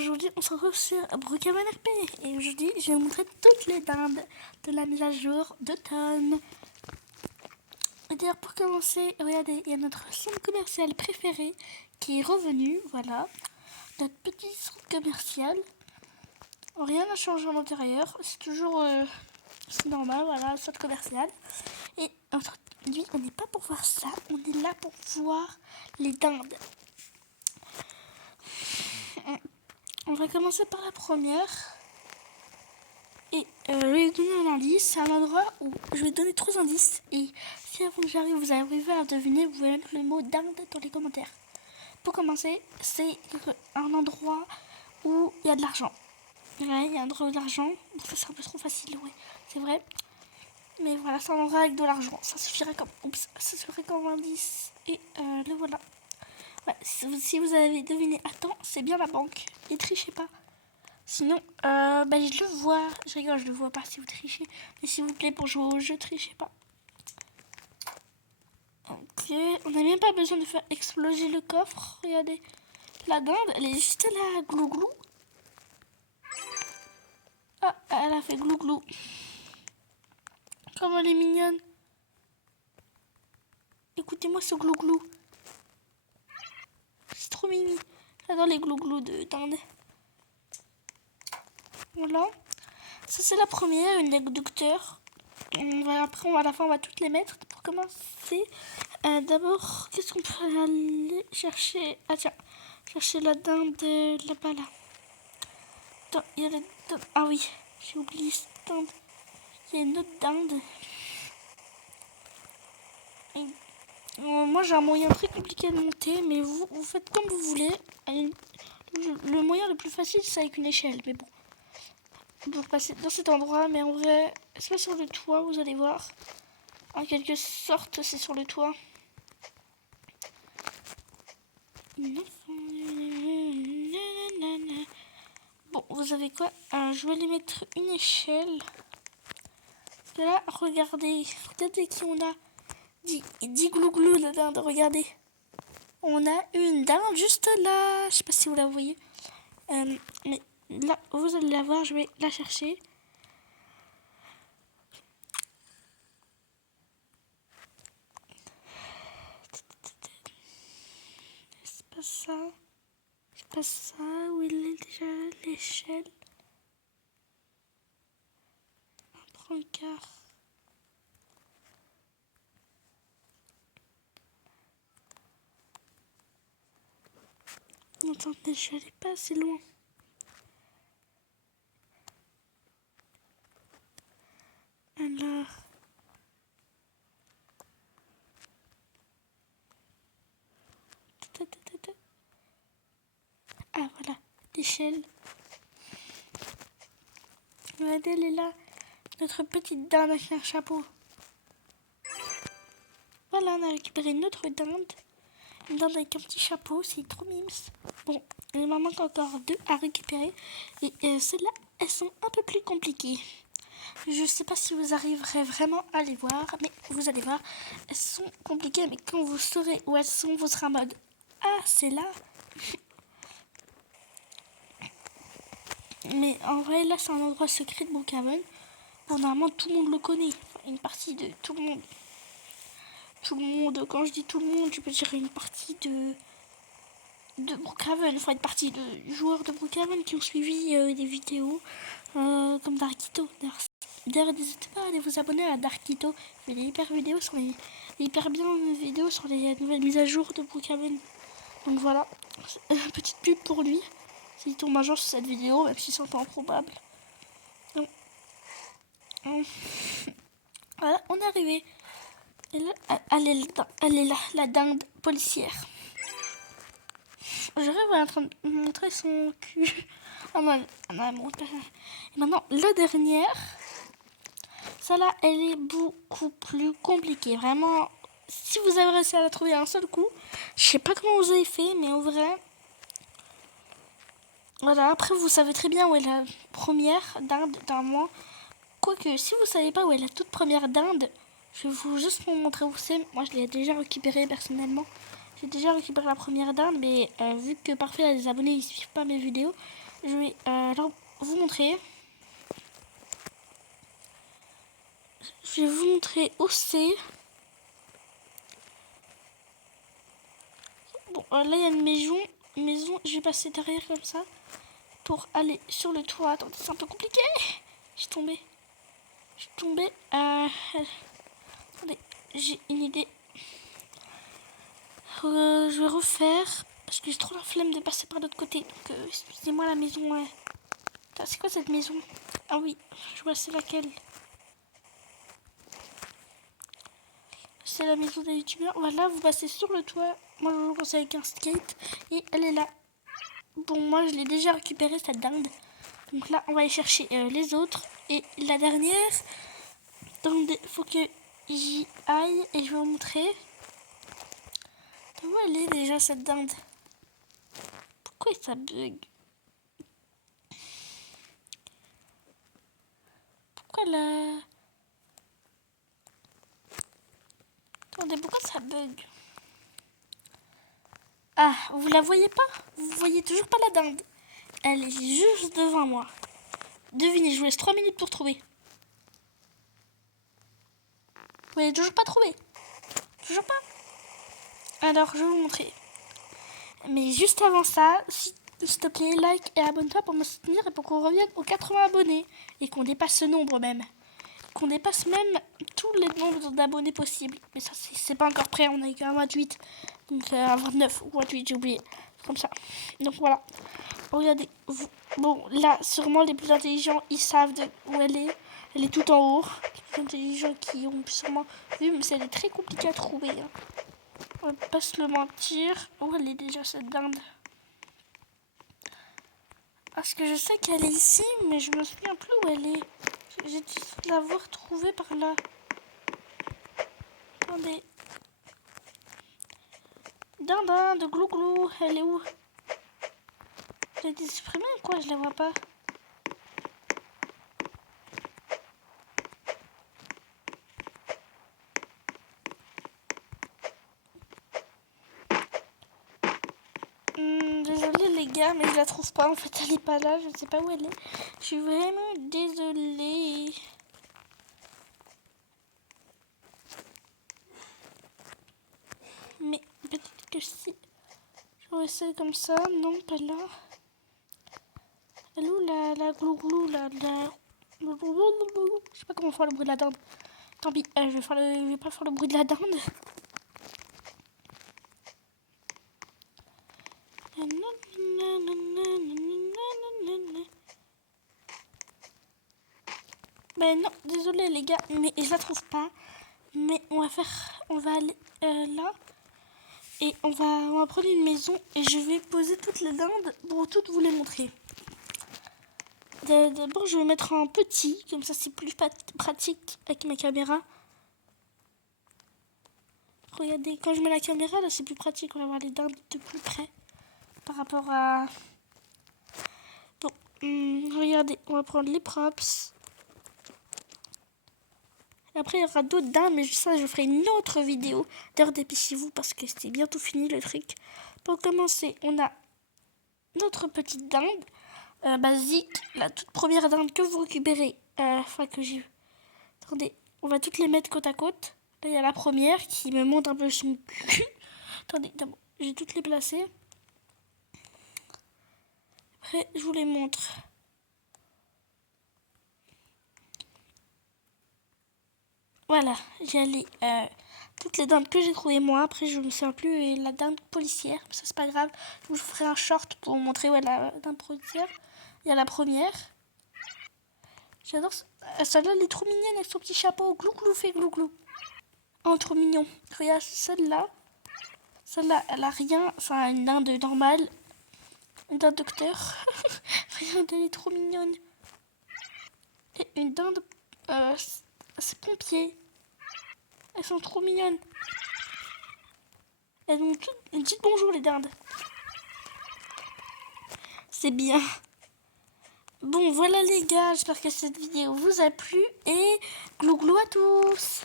aujourd'hui on se retrouve sur Brookhaven RP et aujourd'hui je vais vous montrer toutes les dindes de la mise à jour d'automne. Et d'ailleurs pour commencer, regardez, il y a notre centre commercial préféré qui est revenu, voilà, notre petit centre commercial. Rien n'a changé à l'intérieur, c'est toujours c'est normal, voilà, centre commercial. Et aujourd'hui on n'est pas pour voir ça, on est là pour voir les dindes. On va commencer par la première. Et je vais donner un indice. C'est un endroit où je vais donner 3 indices. Et si avant que j'arrive, vous arrivez à deviner, vous pouvez mettre le mot dinde dans les commentaires. Pour commencer, c'est un endroit où il y a de l'argent. Ouais, il y a un endroit d'argent. Ça c'est un peu trop facile, ouais, c'est vrai. Mais voilà, c'est un endroit avec de l'argent. Ça suffirait comme indice. Et le voilà. Ouais, si vous avez deviné à temps, c'est bien la banque. Et trichez pas. Sinon, je le vois. Je rigole, je le vois pas si vous trichez. Mais s'il vous plaît, pour jouer au jeu, trichez pas. Ok, on n'a même pas besoin de faire exploser le coffre. Regardez, la dinde, elle est juste là, glou glou. Ah, elle a fait glou glou. Comme elle est mignonne. Écoutez-moi ce glou glou. C'est trop mimi. J'adore les glou glou de dinde. Voilà. Ça c'est la première, une déducteur. Après, à la fin, on va toutes les mettre. Pour commencer, d'abord, qu'est-ce qu'on peut aller chercher? Ah tiens, chercher la dinde là-bas là. Attends, il y a la dinde. Ah oui, j'ai oublié cette dinde. Il y a une autre dinde. Moi, j'ai un moyen très compliqué de monter, mais vous faites comme vous voulez. Le moyen le plus facile, c'est avec une échelle, mais bon. Pour passer dans cet endroit, mais en vrai, c'est pas sur le toit, vous allez voir. En quelque sorte, c'est sur le toit. Bon, vous savez quoi? Je vais aller mettre une échelle. Parce que là, regardez qui on a. 10 glouglou la dinde, regardez. On a une dinde juste là. Je sais pas si vous la voyez. Mais là, vous allez la voir, je vais la chercher. C'est pas ça. C'est pas ça. Où il est déjà l'échelle? Un brancard. Attendez, je n'allais pas assez loin. Alors... Ah voilà, l'échelle. Regardez, elle est là. Notre petite dinde avec un chapeau. Voilà, on a récupéré une autre dinde. Une dinde avec un petit chapeau, c'est trop mimes. Bon, il m'en manque encore 2 à récupérer. Et celles-là, elles sont un peu plus compliquées. Je sais pas si vous arriverez vraiment à les voir, mais vous allez voir, elles sont compliquées, mais quand vous saurez où elles sont, vous serez en mode « Ah, c'est là !» Mais en vrai, là, c'est un endroit secret de Brookhaven. Bon, normalement, tout le monde le connaît. Enfin, une partie de tout le monde. Tout le monde, quand je dis tout le monde, je peux dire une partie de Brookhaven. Enfin, une partie de joueurs de Brookhaven qui ont suivi des vidéos comme Darkito. D'ailleurs, n'hésitez pas à aller vous abonner à Darkito. Il fait des hyper bien vidéos sur les nouvelles mises à jour de Brookhaven. Donc voilà, petite pub pour lui. S'il tombe un jour sur cette vidéo, même si c'est un peu improbable. Donc, voilà, on est arrivé. Et là, elle est là, la dinde policière. Je rêve en train de montrer son cul. Ah non, et maintenant, la dernière. Celle-là, elle est beaucoup plus compliquée. Vraiment, si vous avez réussi à la trouver un seul coup, je sais pas comment vous avez fait, mais en vrai... Voilà, après, vous savez très bien où est la première dinde d'un mois. Quoique, si vous savez pas où est la toute première dinde, je vais juste vous montrer où c'est. Moi, je l'ai déjà récupérée personnellement. J'ai déjà récupéré la première dinde, mais vu que parfois les abonnés ils suivent pas mes vidéos, Je vais alors vous montrer. Je vais vous montrer où c'est. Bon, là, il y a une maison. Je vais passer derrière comme ça pour aller sur le toit. Attendez, c'est un peu compliqué. Je suis tombée. Attendez, j'ai une idée. Je vais refaire parce que j'ai trop la flemme de passer par l'autre côté. Donc, excusez-moi la maison. C'est quoi cette maison? Ah oui, je vois c'est laquelle. C'est la maison des youtubeurs. Voilà, vous passez sur le toit. Moi, je vous conseille avec un skate. Et elle est là. Bon, moi, je l'ai déjà récupérée, cette dinde. Donc là, on va aller chercher les autres. Et la dernière, il faut que j'y aille et je vais vous montrer. Où elle est déjà, cette dinde? Pourquoi ça bug? Pourquoi la... Attendez, pourquoi ça bug? Ah, vous la voyez pas? Vous voyez toujours pas la dinde? Elle est juste devant moi. Devinez, je vous laisse 3 minutes pour trouver. Vous n'avez toujours pas trouvé? Toujours pas? Alors, je vais vous montrer. Mais juste avant ça, s'il te plaît, like et abonne-toi pour me soutenir et pour qu'on revienne aux 80 abonnés. Et qu'on dépasse ce nombre même. Qu'on dépasse même tous les nombres d'abonnés possibles. Mais ça, c'est pas encore prêt, on est qu'à 28. Donc à 29 ou 28, j'ai oublié. Comme ça. Donc voilà. Regardez. Bon, là, sûrement les plus intelligents, ils savent où elle est. Elle est tout en haut. Les plus intelligents qui ont sûrement vu, mais elle est très compliquée à trouver. Hein. On va pas se le mentir. Où elle est déjà cette dinde? Parce que je sais qu'elle est ici, mais je me souviens plus où elle est. J'ai dû l'avoir trouvée par là. Attendez. Dinde, glou-glou, elle est où? Elle a été supprimée ou quoi? Je la vois pas. Désolée les gars, mais je la trouve pas. En fait, elle est pas là. Je sais pas où elle est. Je suis vraiment désolée. Mais peut-être que si. J'aurais essayé comme ça. Non, pas là. Elle est où la glou-glou là? Je sais pas comment faire le bruit de la dinde. Tant pis, je vais pas faire le bruit de la dinde. Ben non, désolé les gars, mais je la trouve pas. Mais on va aller là et on va prendre une maison et je vais poser toutes les dindes pour toutes vous les montrer. D'abord, je vais mettre un petit, comme ça c'est plus pratique avec ma caméra. Regardez, quand je mets la caméra, là c'est plus pratique, on va voir les dindes de plus près par rapport à... Bon, regardez, on va prendre les props. Après, il y aura d'autres dindes, mais ça, je ferai une autre vidéo. D'ailleurs, dépêchez-vous parce que c'est bientôt fini le truc. Pour commencer, on a notre petite dinde basique, la toute première dinde que vous récupérez. Enfin, que j'ai... Attendez, on va toutes les mettre côte à côte. Là, il y a la première qui me montre un peu son cul. Attendez, j'ai toutes les placées. Après, je vous les montre. Voilà, j'ai allé toutes les dindes que j'ai trouvées moi. Après, je ne me souviens plus la dinde policière. Ça, c'est pas grave. Je vous ferai un short pour vous montrer la dinde policière. Il y a la première. J'adore celle-là, elle est trop mignonne avec son petit chapeau. Glou-glou fait glou-glou. Oh, trop mignon. Regarde celle-là. Celle-là, elle a rien. C'est une dinde normale. Une dinde docteur. Regarde, elle est trop mignonne. Et une dinde... c'est pompier. Elles sont trop mignonnes. Elles ont toutes... Dites bonjour les dindes. C'est bien. Bon, voilà les gars. J'espère que cette vidéo vous a plu. Et glou glou à tous.